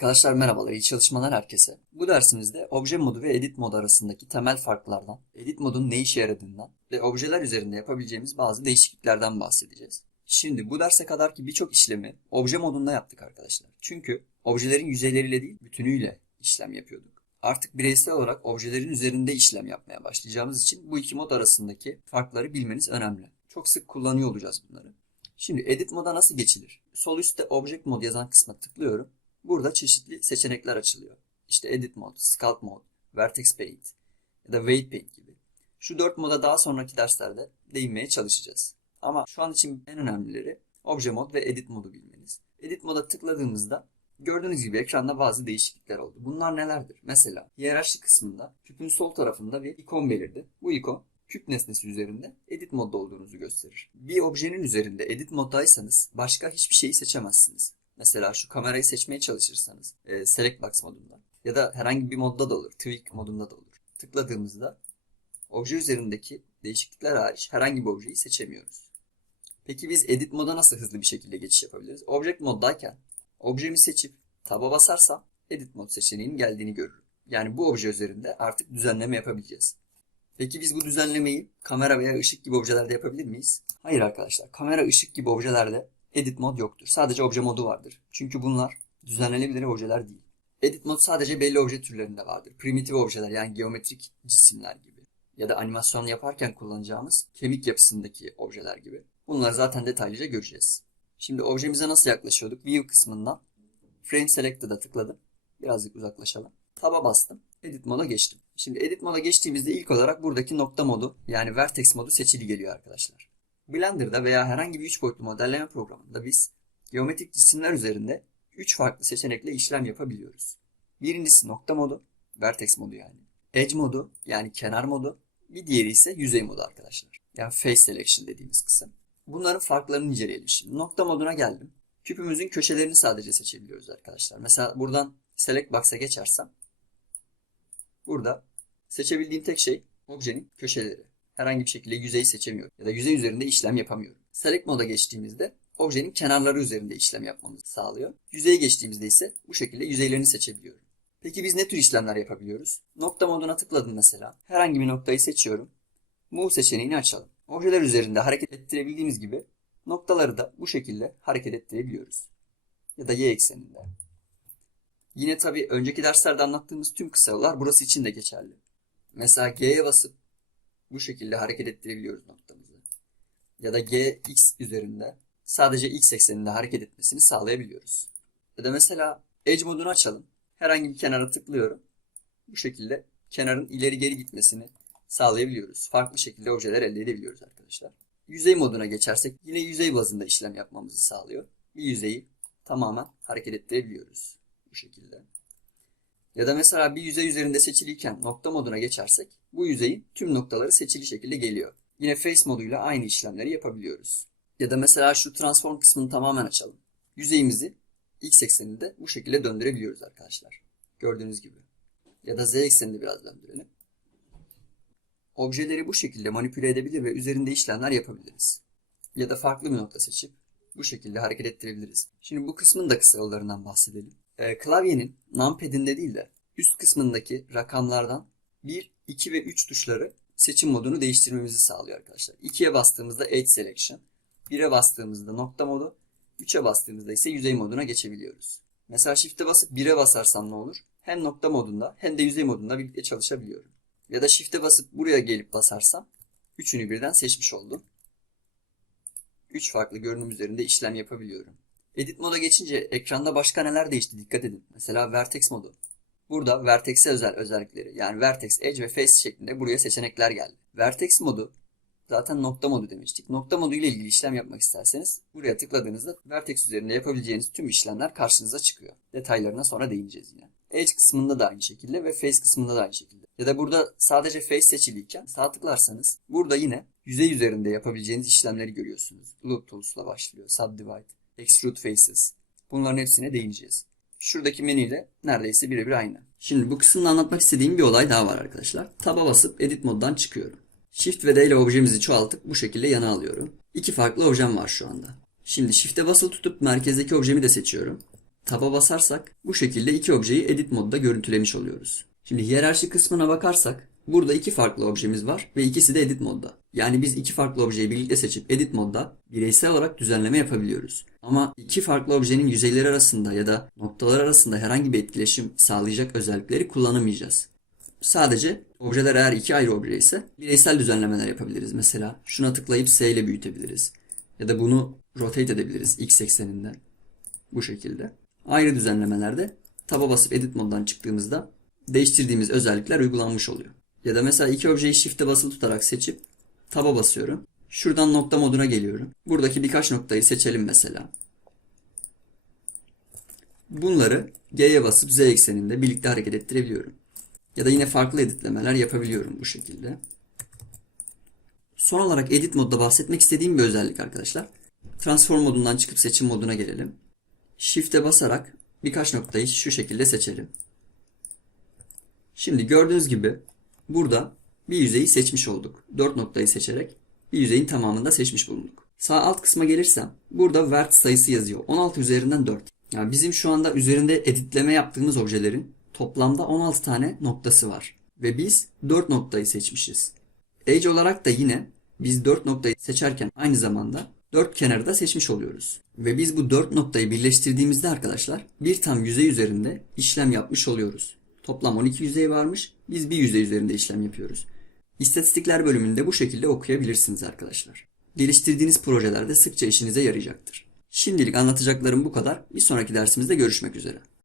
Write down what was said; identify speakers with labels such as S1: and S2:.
S1: Arkadaşlar merhabalar, iyi çalışmalar herkese. Bu dersimizde obje modu ve edit modu arasındaki temel farklardan, edit modun ne işe yaradığından ve objeler üzerinde yapabileceğimiz bazı değişikliklerden bahsedeceğiz. Şimdi bu derse kadarki birçok işlemi obje modunda yaptık arkadaşlar. Çünkü objelerin yüzeyleriyle değil, bütünüyle işlem yapıyorduk. Artık bireysel olarak objelerin üzerinde işlem yapmaya başlayacağımız için bu iki mod arasındaki farkları bilmeniz önemli. Çok sık kullanıyor olacağız bunları. Şimdi edit moda nasıl geçilir? Sol üstte object mod yazan kısma tıklıyorum. Burada çeşitli seçenekler açılıyor. İşte Edit Mode, Sculpt Mode, Vertex Paint ya da Weight Paint gibi. Şu dört moda daha sonraki derslerde değinmeye çalışacağız. Ama şu an için en önemlileri Obje Mod ve Edit Mod'u bilmeniz. Edit Mod'a tıkladığımızda gördüğünüz gibi ekranda bazı değişiklikler oldu. Bunlar nelerdir? Mesela hiyerarşi kısmında küpün sol tarafında bir ikon belirdi. Bu ikon küp nesnesi üzerinde edit modda olduğunuzu gösterir. Bir objenin üzerinde edit moddaysanız başka hiçbir şeyi seçemezsiniz. Mesela şu kamerayı seçmeye çalışırsanız e, Select Box modunda ya da herhangi bir modda da olur. Tweak modunda da olur. Tıkladığımızda obje üzerindeki değişiklikler hariç herhangi bir objeyi seçemiyoruz. Peki biz edit moda nasıl hızlı bir şekilde geçiş yapabiliriz? Object moddayken objemi seçip taba basarsam edit mod seçeneğinin geldiğini görürüm. Yani bu obje üzerinde artık düzenleme yapabileceğiz. Peki biz bu düzenlemeyi kamera veya ışık gibi objelerde yapabilir miyiz? Hayır arkadaşlar. Kamera, ışık gibi objelerde edit mod yoktur. Sadece obje modu vardır. Çünkü bunlar düzenlenebilir objeler değil. Edit mod sadece belli obje türlerinde vardır. Primitif objeler yani geometrik cisimler gibi. Ya da animasyon yaparken kullanacağımız kemik yapısındaki objeler gibi. Bunları zaten detaylıca göreceğiz. Şimdi objemize nasıl yaklaşıyorduk? View kısmından Frame Selected'a tıkladım. Birazcık uzaklaşalım. Tab'a bastım. Edit moda geçtim. Şimdi edit moda geçtiğimizde ilk olarak buradaki nokta modu yani vertex modu seçili geliyor arkadaşlar. Blender'da veya herhangi bir 3 boyutlu modelleme programında biz geometrik cisimler üzerinde 3 farklı seçenekle işlem yapabiliyoruz. Birincisi nokta modu, vertex modu yani. Edge modu yani kenar modu. Bir diğeri ise yüzey modu arkadaşlar. Yani face selection dediğimiz kısım. Bunların farklarını inceleyelim şimdi. Nokta moduna geldim. Küpümüzün köşelerini sadece seçebiliyoruz arkadaşlar. Mesela buradan select box'a geçersem burada seçebildiğim tek şey objenin köşeleri herhangi bir şekilde yüzeyi seçemiyorum ya da yüzey üzerinde işlem yapamıyorum. Select moda geçtiğimizde objenin kenarları üzerinde işlem yapmamızı sağlıyor. Yüzeye geçtiğimizde ise bu şekilde yüzeylerini seçebiliyorum. Peki biz ne tür işlemler yapabiliyoruz? Nokta moduna tıkladım mesela. Herhangi bir noktayı seçiyorum. Move seçeneğini açalım. Objeler üzerinde hareket ettirebildiğimiz gibi noktaları da bu şekilde hareket ettirebiliyoruz. Ya da y ekseninde. Yine tabii önceki derslerde anlattığımız tüm kısa yollar burası için de geçerli. Mesela G'ye basıp bu şekilde hareket ettirebiliyoruz noktamızı. Ya da G X üzerinde sadece X ekseninde hareket etmesini sağlayabiliyoruz. Ya da mesela Edge modunu açalım. Herhangi bir kenara tıklıyorum. Bu şekilde kenarın ileri geri gitmesini sağlayabiliyoruz. Farklı şekilde objeler elde edebiliyoruz arkadaşlar. Yüzey moduna geçersek yine yüzey bazında işlem yapmamızı sağlıyor. Bir yüzeyi tamamen hareket ettirebiliyoruz. Bu şekilde. Ya da mesela bir yüzey üzerinde seçiliyken nokta moduna geçersek bu yüzeyin tüm noktaları seçili şekilde geliyor. Yine face moduyla aynı işlemleri yapabiliyoruz. Ya da mesela şu transform kısmını tamamen açalım. Yüzeyimizi x ekseninde bu şekilde döndürebiliyoruz arkadaşlar. Gördüğünüz gibi. Ya da z ekseninde biraz döndürelim. Objeleri bu şekilde manipüle edebilir ve üzerinde işlemler yapabiliriz. Ya da farklı bir nokta seçip bu şekilde hareket ettirebiliriz. Şimdi bu kısmın da kısa yollarından bahsedelim. Ee, klavyenin numpad'inde değil de üst kısmındaki rakamlardan 1, 2 ve 3 tuşları seçim modunu değiştirmemizi sağlıyor arkadaşlar. 2'ye bastığımızda Edge Selection, 1'e bastığımızda nokta modu, 3'e bastığımızda ise yüzey moduna geçebiliyoruz. Mesela Shift'e basıp 1'e basarsam ne olur? Hem nokta modunda hem de yüzey modunda birlikte çalışabiliyorum. Ya da Shift'e basıp buraya gelip basarsam üçünü birden seçmiş oldum. 3 farklı görünüm üzerinde işlem yapabiliyorum. Edit moda geçince ekranda başka neler değişti dikkat edin. Mesela Vertex modu. Burada Vertex'e özel özellikleri yani Vertex, Edge ve Face şeklinde buraya seçenekler geldi. Vertex modu zaten nokta modu demiştik. Nokta modu ile ilgili işlem yapmak isterseniz buraya tıkladığınızda Vertex üzerinde yapabileceğiniz tüm işlemler karşınıza çıkıyor. Detaylarına sonra değineceğiz yine. Edge kısmında da aynı şekilde ve Face kısmında da aynı şekilde. Ya da burada sadece Face seçiliyken sağ tıklarsanız burada yine yüzey üzerinde yapabileceğiniz işlemleri görüyorsunuz. Loop Tools'la başlıyor. Subdivide, Extrude Faces. Bunların hepsine değineceğiz. Şuradaki menüyle neredeyse birebir aynı. Şimdi bu kısımda anlatmak istediğim bir olay daha var arkadaşlar. Taba basıp Edit moddan çıkıyorum. Shift ve D ile objemizi çoğaltıp bu şekilde yana alıyorum. İki farklı objem var şu anda. Şimdi Shift'e basılı tutup merkezdeki objemi de seçiyorum. taba basarsak bu şekilde iki objeyi edit modda görüntülemiş oluyoruz. Şimdi hiyerarşi kısmına bakarsak burada iki farklı objemiz var ve ikisi de edit modda. Yani biz iki farklı objeyi birlikte seçip edit modda bireysel olarak düzenleme yapabiliyoruz. Ama iki farklı objenin yüzeyleri arasında ya da noktalar arasında herhangi bir etkileşim sağlayacak özellikleri kullanamayacağız. Sadece objeler eğer iki ayrı obje ise bireysel düzenlemeler yapabiliriz. Mesela şuna tıklayıp S ile büyütebiliriz. Ya da bunu rotate edebiliriz x ekseninde. Bu şekilde. Ayrı düzenlemelerde taba basıp edit moddan çıktığımızda değiştirdiğimiz özellikler uygulanmış oluyor. Ya da mesela iki objeyi shift'e basılı tutarak seçip taba basıyorum. Şuradan nokta moduna geliyorum. Buradaki birkaç noktayı seçelim mesela. Bunları G'ye basıp Z ekseninde birlikte hareket ettirebiliyorum. Ya da yine farklı editlemeler yapabiliyorum bu şekilde. Son olarak edit modda bahsetmek istediğim bir özellik arkadaşlar. Transform modundan çıkıp seçim moduna gelelim. Shift'e basarak birkaç noktayı şu şekilde seçelim. Şimdi gördüğünüz gibi burada bir yüzeyi seçmiş olduk. 4 noktayı seçerek bir yüzeyin tamamını da seçmiş bulunduk. Sağ alt kısma gelirsem burada vert sayısı yazıyor. 16 üzerinden 4. Yani bizim şu anda üzerinde editleme yaptığımız objelerin toplamda 16 tane noktası var. Ve biz 4 noktayı seçmişiz. Edge olarak da yine biz 4 noktayı seçerken aynı zamanda 4 kenarı da seçmiş oluyoruz. Ve biz bu 4 noktayı birleştirdiğimizde arkadaşlar bir tam yüzey üzerinde işlem yapmış oluyoruz. Toplam 12 yüzey varmış. Biz bir yüzey üzerinde işlem yapıyoruz. İstatistikler bölümünde bu şekilde okuyabilirsiniz arkadaşlar. Geliştirdiğiniz projelerde sıkça işinize yarayacaktır. Şimdilik anlatacaklarım bu kadar. Bir sonraki dersimizde görüşmek üzere.